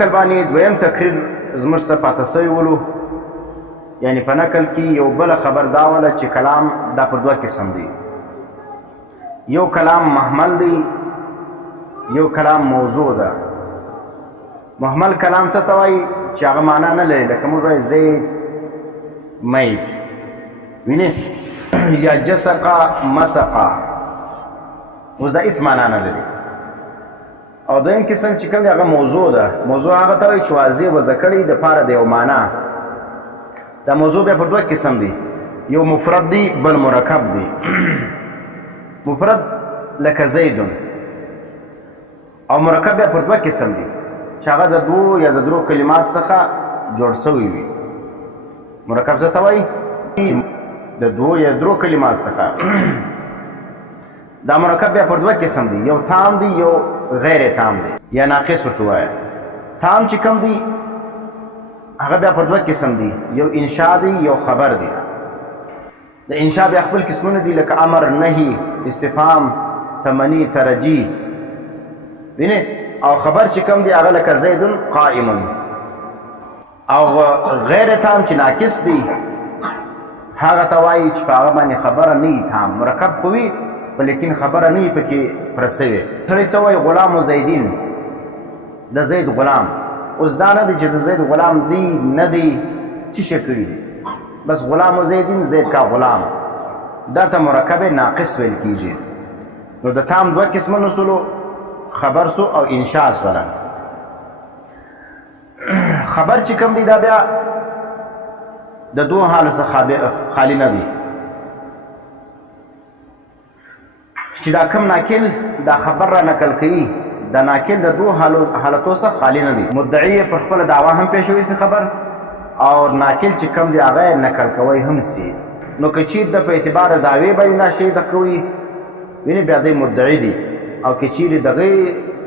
نقل باندې دویم تقریر زموږ څه پاته سوی ولو، یعنی په نقل کې یو بله خبر دا وله چې کلام دا پر دوه قسم دی. یو کلام محمل دی، یو کلام موضوع ده. محمل کلام څه ته وایي چې هغه معنا نه لري، لکه موږ وایو زید میت، وینې، یا جسقه مسقه، اوس دا هېڅ معنا نه لري. او دویم قسم چې کوم دی هغه موضوع ده. موضوع هغه ته وایي چې واضح وضع کړي دپاره د یو معنا. دا موضوع بیا پر دوه قسم دی، یو مفرد دی بل مرکب دی. مفرد لکه زیدون، او مرکب بیا پر دوه قسم دی چې هغه د دوو یا د درو کلمات څخه جوړ سوی وي. مرکب څه ته وایي؟ د دوو یا درو کلمات څخه. دا مرکب بیا پر دوه قسم دی، یو تام دی یو غیر تام دی یا ناقص ورته وایه. تام چې کوم دی هغه بیا پر دوه قسم دی، یو انشاء دی یو خبر دی. د انشاء بیا خپل قسمونه دي، لکه امر، نهي، استفهام، تمنی، ترجی، وینې. او خبر چې کوم دی هغه لکه زیدون قائمون. او غیر تام چې ناقص دی هغه ته وایي چې په هغه باندې خبره نه وي تام، مرکب خو وي لیکن خبره نه وي پکې پرسته وي. سړی څه وایي؟ غلام و زیدین، د زید غلام. اوس دا نه دی چې د زید غلام دی نه دی، څه شی کړي دي، بس غلام و زیدین، زید کا غلام. دا ته مرکب ناقص ویل کیږي. نو د تام دوه قسمه نسلو، خبر سو او انشاء سوله. خبر چې کوم دی دا بیا د دوه حالو څخه خالی نه دی، چې دا کم ناکل دا خبر را نقل کوي، دا ناکل د دوه حالتو څخه خالی نه دی. مدعی پر خپل دعوا هم پیښوي سي خبر، او ناکل چې کم دی هغه نقل کوي هم سي. نو که چیرې د په اعتبار دعوې باندې دا شی د کوي، وینې، بیا دی مدعی دی. او که چیرې دغه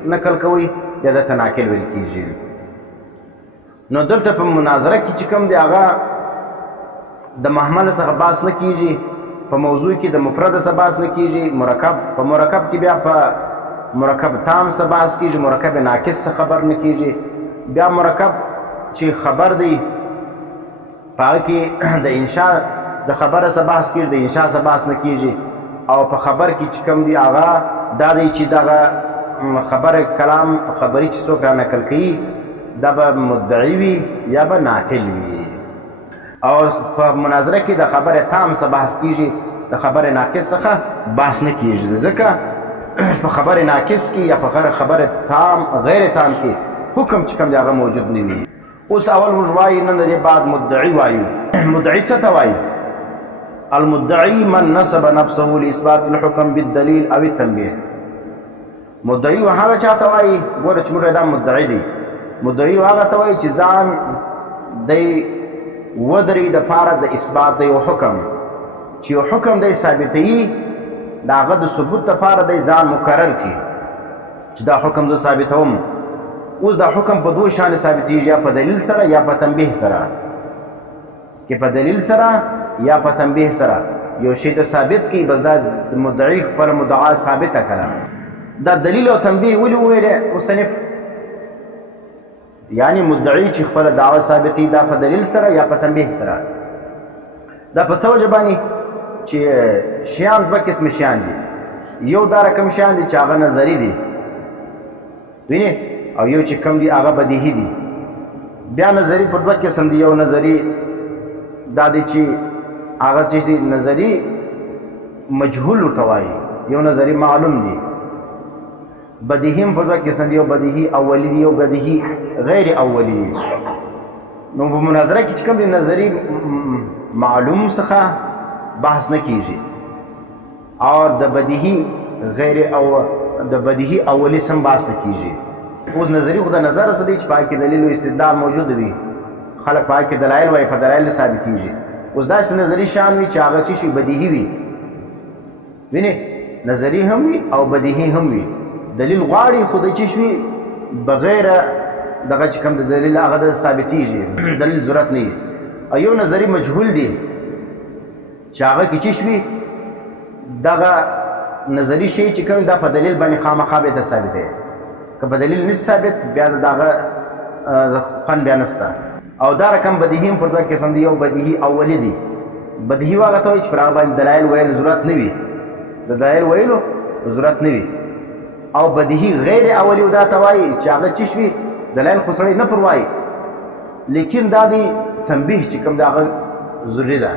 نقل کوي بیا دته ناکل ویل کیږي. نو دلته په مناظره کې چې کوم دی هغه د محمل څخه بحث نه کیږي، په موضوع کې د مفرد څخه بحث نه کیږي. مرکب په مرکب کې بیا په مرکب تام څخه بحث کیږي، مرکب ناقص څخه خبر نه کیږي. بیا مرکب چې خبر دی په هغه کې د انشاء د خبره څخه بحث کیږي، د انشاء څخه بحث نه کیږي. او په خبر کې چې کوم دی هغه دا دی چې دغه خبر کلام خبري چې څوک را نقل کوي دا به مدعی وي یا به ناقل وي. او په مناظره کې د خبر تام څخه بحث کیږي، د خبر ناقص څخه بحث نه کیږي، ځکه په خبر ناقص کې یا په خبر تام غیر تام کې حکم چې کوم دی هغه موجود نه وي. اوس اول موږ وایو نن دې بعد مدعی وایو. مدعی څه ته وایي؟ المدعی من نسب نفسه لاثبات الحكم بالدلیل او التنبیه. مدعی هغه چاته وایي، ګوره چې موږ دا مدعی دی. مدعی هغه ته وایي چې ځان دی ودرې د پاره د اثبات د یو حکم، چې یو حکم دی ثابتوي، د هغه د ثبوت دپاره دی ځان مقرر کړي چې دا حکم زه ثابتوم. اوس دا حکم په دوه شانې ثابتېږي، یا په دلیل سره یا په تنبیه سره. که په دلیل سره یا په تنبیه سره یو شی ته ثابت کړي، بس دا د مدعی خپله مدعا ثابته کړه. دا دلیل او تنبیه ولې وویلې مصنف؟ یعنی مدعی چې خپل دعوه ثابتي دا په دلیل سره یا په تنبیه سره. دا په څه وجه باندې چې شیان دوه قسم شیان دي. یو دا رقم شیان دي چې هغه نظري دي، وینې، او یو چې کم دي هغه بدیهي دي. بیا نظري پر دوه قسم دي. یو نظري دا دی چې هغه چې دي نظري مجهول ورته وایي، یو نظري معلوم دي. بدیهی هم په دوه قسم دي، یو بدیهي اولی دي یو بدیهي غیر اولی دي. نو په مناظره کې چې کوم دي نظري معلوم څخه بحث نه کیږي، او د بدیهي غیر او د بدیهي اولی سم بحث نه کیږي. اوس نظري خو د نظر څه دی چې پای کې دلیل او استدلال موجود وي، خلک پای کې دلایل وایي، په دلایل ثابتېږي. اوس داسې نظري شان وي چې هغه چې شي بدیهي وي، وینې، نظري هم وي او بدیهي هم وي. دلیل غواړي خو د چې شوي بغیر دغه چې کوم د دلیل هغه د ثابتېږي، دلیل ضرورت نه وي. او یو نظري مجهول دی چې هغه کې چې شوي دغه نظري شی چې کوم دا په دلیل باندې خامخا به ثابت دی. که په دلیل نه ثابت بیا دغه خوند بیا نشته. او دا رقم بدیهي هم پر دوه قسم دي. یو بدیهي اولی دي. بدیهي هغه ته وایي چې پر هغه باندې دلایل ویل ضرورت نه وي، د دلایل ویلو ضرورت نه وي. او بدیهي غیر اولی دا ته وایي چې هغه څه شوي دلایل خو سړی نه پر وایي، لیکن دا دی تنبیه چې کوم د هغه ضروري ده.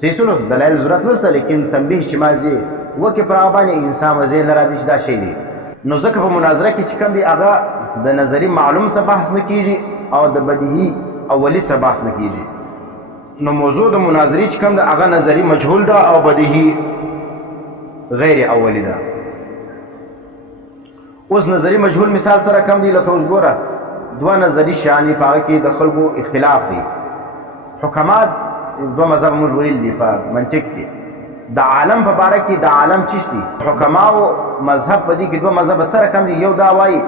صحیح سنو دلایل ضرورت نشته، لیکن تنبیه چې مازې وکړي پر هغه باندې انسان مزې نه راځي چې دا شی دی. نو ځکه په مناظره کې چې کوم دی هغه د نظري معلوم څه بحث نه کېږي او د بدیهي اولی څه بحث نه کېږي. نو موضوع د مناظرې چې کوم ده هغه نظري مجهول ده او بدیهي غیر اولی ده. اوس نظري مجهول مثال سره کم دی، لکه اوس ګوره دوه نظري شیان دي، په هغه کې د خلکو اختلاف دی. حکمات دوه مذهب موږ ویل دي په منطق کې. د عالم په باره کې د عالم چیش دي حکماو مذهب په دې کې دوه مذهب سره کم دي. یو دا وایي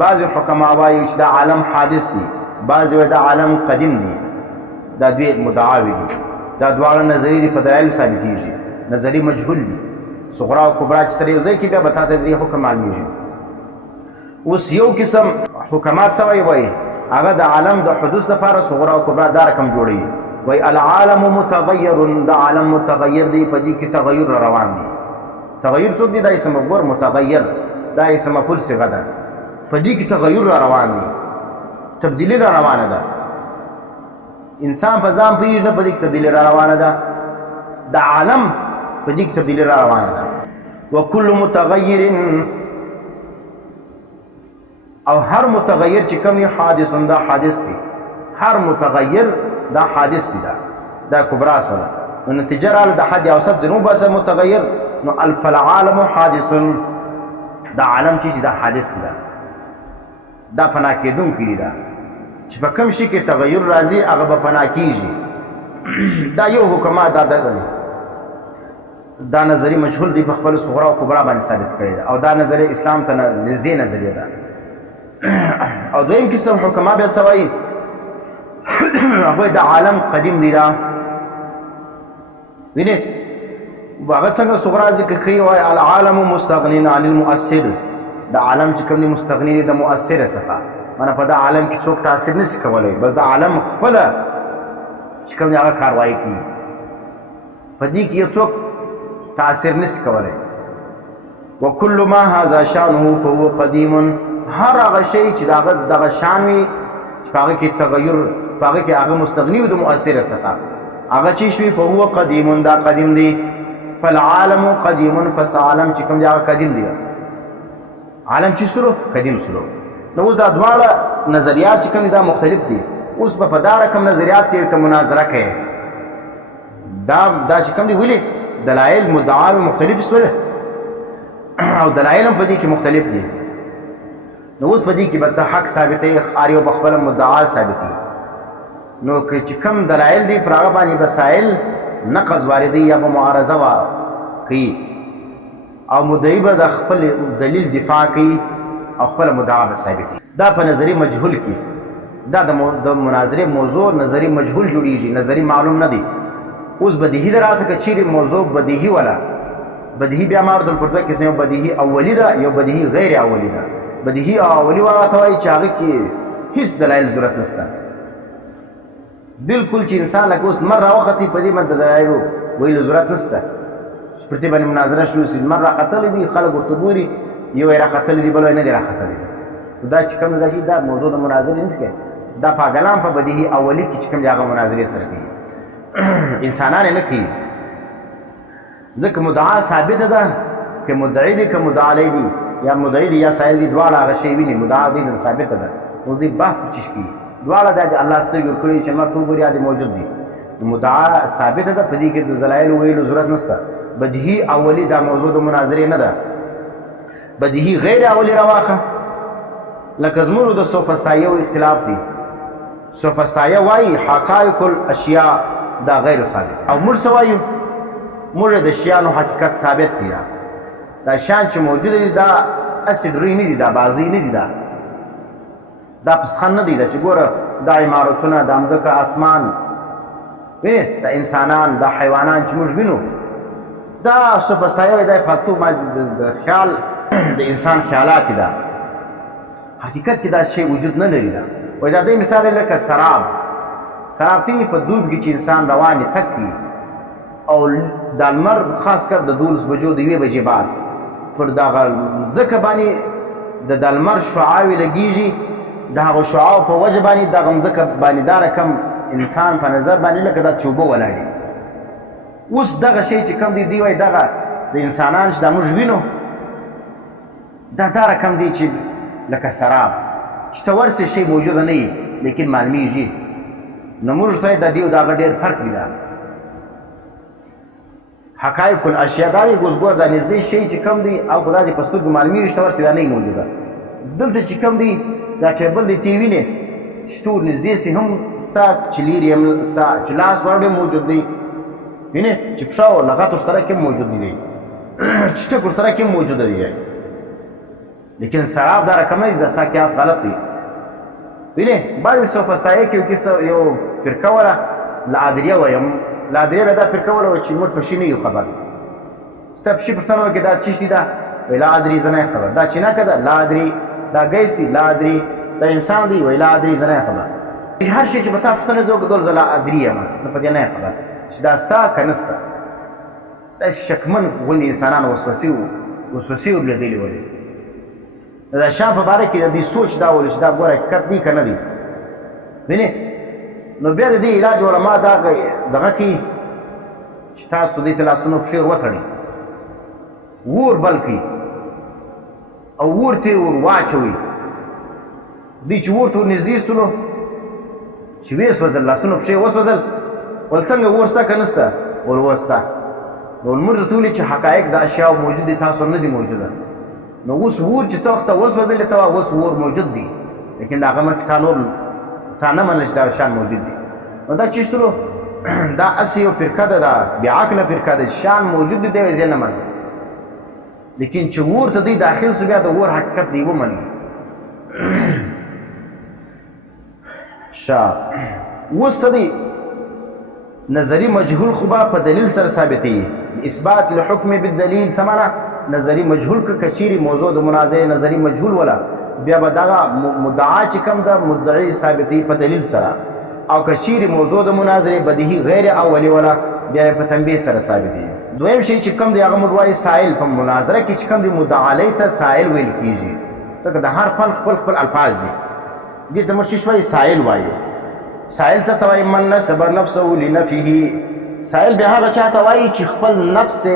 بعضې حکما وایي چې دا عالم حادث دي، بعضې وایي دا عالم قدیم دي. دا دوی مدعاوې دي. دا دواړه نظري دي، په دلایلو ثابتېږي. نظري مجهول دي، صغرا او کبرا چې سره یو ځای کې بیا به تا ته دې حکم معلومېږي. اوس یو قسم حکمات څه وایي هغه د عالم د حدوث لپاره صغرا او کبرا دا رقم جوړوي. وایي العالم متغیر، د عالم متغیر دی، په دې کې تغیر روان دی. تغیر څوک دی؟ دا اسم مفعول متغیر، دا اسم مفعول صيغه ده. په دې کې تغیر روان دی، تبدیلی را روانه ده. انسان په ځان پوهېږي نه، په دې کې تبدیلی را روانه ده. د عالم په دې کې تبدیلی را روانه ده. وکل متغیر، او هر متغیر چې کوم یې حادث دا حادث دی. هر متغیر دا حادث دی. دا کبرا سره نو نتیجه راله د حد اوسط جنوب باسه متغیر. نو الفالعالم حادث، دا عالم چې دا حادث دی، دا فنا کېدونکی دی. دا چې په کوم شي کې تغیر راځي هغه به فنا کېږي. دا یو حکما دا نظري مجهول دی، په خپل صغرا او کبرا باندې ثابت کړی ده. او دا نظریه اسلام ته نږدې نظریه ده. او دویم قسم حکما بیا څه وایي هغه د عالم قدیم دی. دا وینې هغه څنګه صغرا ذکر کړي وایي العالم مستغنین عن المؤثر. د عالم چې کوم دی مستغنی دی د مؤثر څخه، معنی په دا عالم کې څوک تاثیر نشي کولی، بس د عالم خپله چې کوم دی هغه کاروایي کوي. په دې کې یو څوک تاثیر نشي کولی. وکل ما هذا شانه فهو قدیم، هر هغه شی چې دغه شان وي چې په هغه کې تغیر، په هغه کې هغه مستغني وي د مؤثر څخه، هغه چې شوي فهو قدیم، دا قدیم دی. فالعالم قدیم، پس عالم چې کوم دی هغه قدیم دی. عالم چې سلو قدیم سلو. نو اوس دا دواړه نظریات چې کوم دا مختلف دي. اوس په دا رقم نظریات کې ته مناظره کوي. دا چې کوم دی ولې دلایل مدعاوې مختلف سول او دلایل هم په دې کې مختلف دي. نو اوس په دې کې به حق ثابتې، هر یو په خپله مدعا ثابتي. نو که چې کوم دلایل دي پر هغه باندې مسایل نقض واردوي یا به معارضه کوي، او مدعي به د خپل دلیل دفاع کوي او خپله مدعا به ثابتي. دا په نظري مجهول کې دا د مناظرې موضوع نظري مجهول جوړیږي، نظري معلوم نه دی. اوس بدیهي ده راسه که چیرې موضوع بدیهي ولا بدیهي بیا معرض الپردوه کې یو بدیهي اولی ده، یو بدیهي غیر اولی ده. بدیهي او اولی هغه ته وایي چې هغه کې هېڅ دلایل ضرورت نشته. بلکل چې انسان لکه اوس لمر راوختي په دې باندې د دلایلو ویلو ضرورت نشته. چې پر دې باندې مناظره شروع شي، لمر راختلی دي، خلک ورته ګوري، یو یې راختلی دي بل یې نه دي راختلی. دا چې کوم دا شي دا موضوع د مناظرې نه کوي. دا پاګلان په بدیهي اولی کې چې کوم دی هغه مناظرې سره کوي، انسانان یې نه کوي. ځکه مدعا ثابته ده، که مدعي دی که مدعا علی دی، یا مدعي دی یا سائل دی، دواړه هغه شی ویني. مدعا دی ثابته ده. اوس دې بحث په چیش کوي دواړه د الله سترګې ورکړي چې لمر ټول ګوري یا دې موجود دي. مدعا ثابته ده، په دې کې د دلایلو ویلو ضرورت نشته. بدیهي اولی دا موضوع د مناظرې نه ده. بدیهي غیر اولی راواخه لکه زمونږ د سوفسطایو اختلاف دی. سوفسطایه وایي حقایق الاشیاء دا غیر ثابت، او موږ څه وایو؟ موږ د شیانو حقیقت ثابت دی. دا شیان چې موجوده دي دا هسې ډرې نه دي، دا بازي نه دي، دا پسخن نه دی. دا چې ګوره دا عمارتونه، دا مځکه، اسمان، وینې دا انسانان، دا حیوانان چې موږ وینو، دا سوفسطایه وایي دا فاتو د خیال د انسان خیالات دي. حقیقت کې دا شی وجود نه لري. دا وایي دا دې مثال لکه سراب څنګه په دوب کې چې انسان روان یې تک وي او د لمر خاص کر د 12 بجو د 1 بجې بعد پر دغه ځکه باندې د لمر شعاوې لګېږي، د هغو شعاو په وجه باندې دغه مځکه باندې دا رقم انسان په نظر باندې لکه دا چې اوبه ولاړې. اوس دغه شی چې کوم دی دوی وایي دغه د انسانان چې دا موږ وینو دا رقم دی چې لکه سراب چې ته ورسې شی موجوده نه وي لیکن معلومیږي. نو موږ ته د دې او د هغه ډېر فرق دی. دا حقایق الاشیاء دا دی ګوزګور دا نږدې شی چې کوم دی او خدا دې په سترګو معلومیږي چې ته ورسې دا نه وي موجوده. دلته چې کوم دی دا ټیبل دی تی وینې چې ته ورنږدې سې هم ستا چې لرې یم ستا چې لاس ورډې موجود دی وینې چې پښه او لغت ورسره کې موجود دی چې ټک ورسره کې موجوده دی. لیکن سراب دا رقم نه دی دا ستا قیاس غلط دی. وینې بعضې سوفسطایي کې یو فرقه وله لادریه وایم لادریه به دا فرقه وله چې موږ په شي نه یو خبر. ته په شي پوښتنه وکړې دا څه شي ده وایي لادري زه نه خبر. دا چینکه ده لادري، دا ګیس دی لادري، دا انسان دی وایي لادري زه نه خبر. هر شی چې به تا پوښتنه زه وکړم زه لادري یم زه په دې نه خبر چې دا ستا که نه ستا. دا شکمن غوندې انسانان وسوسې ورلېدلې ولې د شام په باره کې د دې سوچ دا ولې چې دا ګوره حقیقت دی که نه دی. وینې نو بیا د دې علاج علما دغه کوي چې تاسو دې ته لاسونه پښې ور وتړئ اور بل کړي او اور ته ور واچوئ. دوی چې اور ته ور نږدې سولو چې ویې سوځل لاسونه پښې وسوځل ول څنګه اور سته که نه سته ول اور سته. نو لمر ته ویلي چې حقایق د اشیاو موجود دي تاسو نه دي موجوده. نو اوس اور چې څه وخته وسوځلې ته اوس اور موجود دی لیکن د هغه مخکې تا نور تا نه منله چې دا شیان موجود دي. نو دا چې سلو دا هسې یو فرقه ده دا بېعقله فرقه ده چې شیان موجود دي دی وایي زه نه منم. لیکن چې اور ته دوی داخل سو بیا د اور حقیقت دی ومني. اوس څه دی نظري مجهول خو به په دلیل سره ثابتېږي. اثبات الحکم بالدلیل څه معنا نظري مجهول که کچیرې موضوع د مناظرې نظري مجهول وله بیا به دغه مدعا چې کوم ده مدعي ثابتېږي په دلیل سره او کچیرې موضوع د مناظرې بدیهي غیر اولي وله بیا یې په تنبیه سره ثابتېږي. دویم شی چې کوم دی هغه موږ وایي سائل په مناظره کې چې کوم دی مدعا علیه ته سائل ویل کېږي. ځکه د هر فن خپل الفاظ دي. دې ته موږ وایي سائل وایو. سائل څه ته وایي من نسب نفسه لنفیه. سائل بیا هغه چا ته وایي چې خپل نفس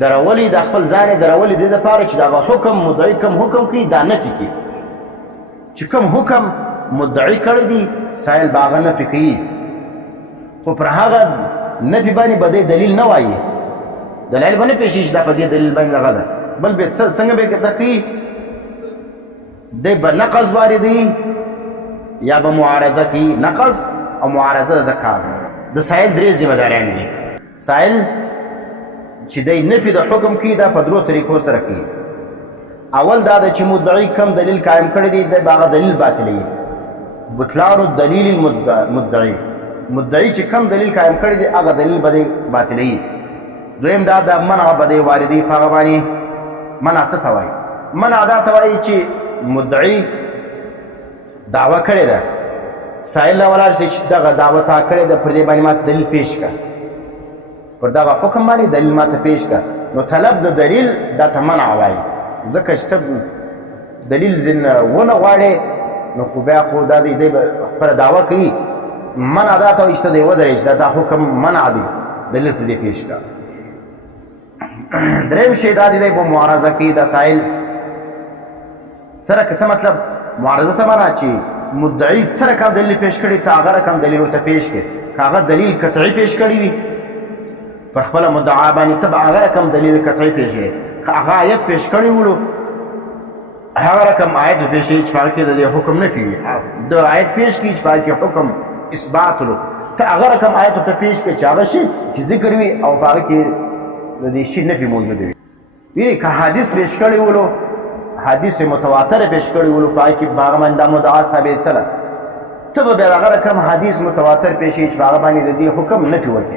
درولي د خپل ځان یې درولي دې دپاره چې دغه حکم مدعي کوم حکم کوي دا نفي کوي. چې کوم حکم مدعي کړی دی سائل به هغه نفي کوي خو پر هغه نفي باندې به دې دلیل نه وایي. دلیل به نه پېښېږي چې دا په دې دلیل باندې دغه ده بل به څنګه به ده کوي دی به نقض واردوي یا به معارضه کوي. نقض او معارضه د کار د سائل درې ذمه داریان دي. سائل چې دی نفي د حکم کوي دا په درو طریقو سره کوي. اول دا ده چې مدعي کم دلیل قایم کړی دی دی به هغه دلیل باطلوي. بطلان الدلیل المدعي مدعي چې کم دلیل قایم کړی دی هغه دلیل به دی باطلوي. دویم دا د منع به دی واردوي په هغه باندې. منع څه ته وایي؟ منع دا ته وایي چې مدعي دعوه کړې ده سائل له ولاړ شي چې دغه دعوه تا کړې ده پر دې باندې ماته دلیل پیش کړه پر دغه حکم باندې دلیل ماته پیش کړه. نو طلب د دلیل دا ته منع وایي. ځکه چې ته دلیل ځینې ونه غواړې نو خو بیا خو دا دی به خپله دعوه کوي. منع دا ته وایي چې ته دی ودرې چې دا حکم منع دی دلیل پر دې پیش کړه. دریم شی دا دی به معارضه کوي د سائل سره. څه مطلب معارضه څه معنا چې مدعي څه رقم دلیل پیش کړي ته هغه رقم دلیل ورته پیش کړي. که هغه دلیل قطعي پیش کړي وي پر خپله مدعا باندې ته به هغه رقم دلیل قطعي پیش کړي. که هغه آیت پیش کړی ولو هغه رقم آیت پیش کړي چې په هغه کې د دې حکم نفي وي. د آیت پیش کړي چې په هغه کې حکم اثبات ولو ته هغه رقم آیت ورته پیش کړي چې هغه شي چې ذکر وي او په هغه کې د دې شي نفي موجود وي. وینې که حدیث پیش کړی ولو حدیث متواتر پیش کړی ولو په هغه کې به هغه باندې دا مدعا ثابتله ته به بیا هغه رقم حدیث متواتر پیش کړي چې په هغه باندې د دې حکم نفي وکړي.